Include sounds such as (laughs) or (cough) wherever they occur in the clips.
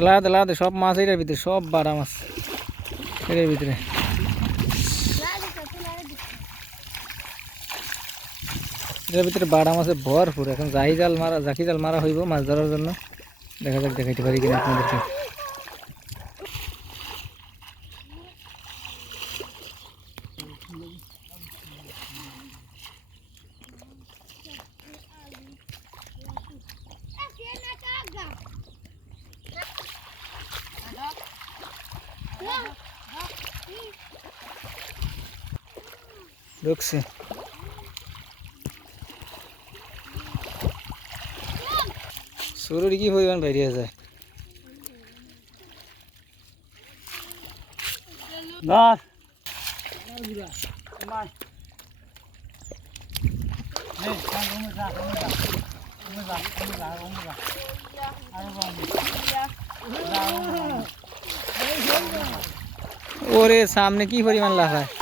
লাগাতে লাগাতে সব মাছ এটার ভিতরে, সব বাড়া মাছ এটার ভিতরে। এটার ভিতরে বাড়া মাছে ভরপুর, এখন জাহি জাল মারা জাকি জাল মারা হইব মাছ ধরার জন্য। দেখা যাক, দেখাইতে পারি কিনা আপনাদেরকে। ঢুকছে Ducks. সূর্যটি পরিমাণ বাইরে আছে না ওরে সামনে কি পরিমাণ লাফায়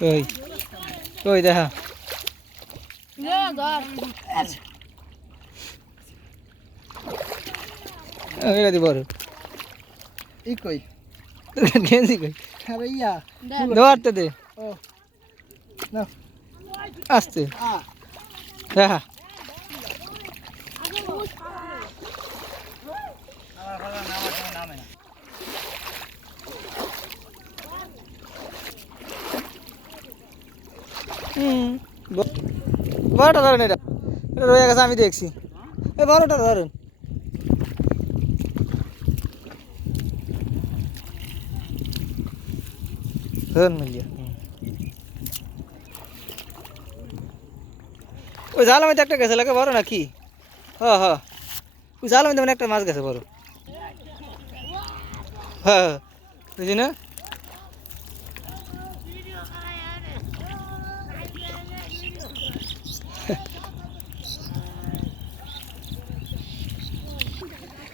Oi, oi, terra. Não, agora. Olha ali, bora. E coi. Quem se coi? Caralho. Não, até de. Não. Aste. Ah. Terra. (laughs) দেখা হুম বারোটা ধরেন এটা এটা রয়ে গেছে আমি দেখছি এই বারোটা ধরেন ধরেন মিলিয়া ওই জালের মধ্যে একটা গেছে লাগে বড় নাকি হ হ ওই জালের মধ্যে মানে একটা মাছ গেছে বড় হ্যাঁ বুঝি না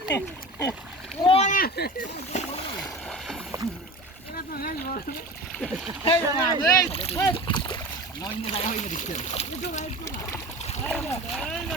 (laughs) 我嘞！这个？哎呀妈！哎！我还要一个的。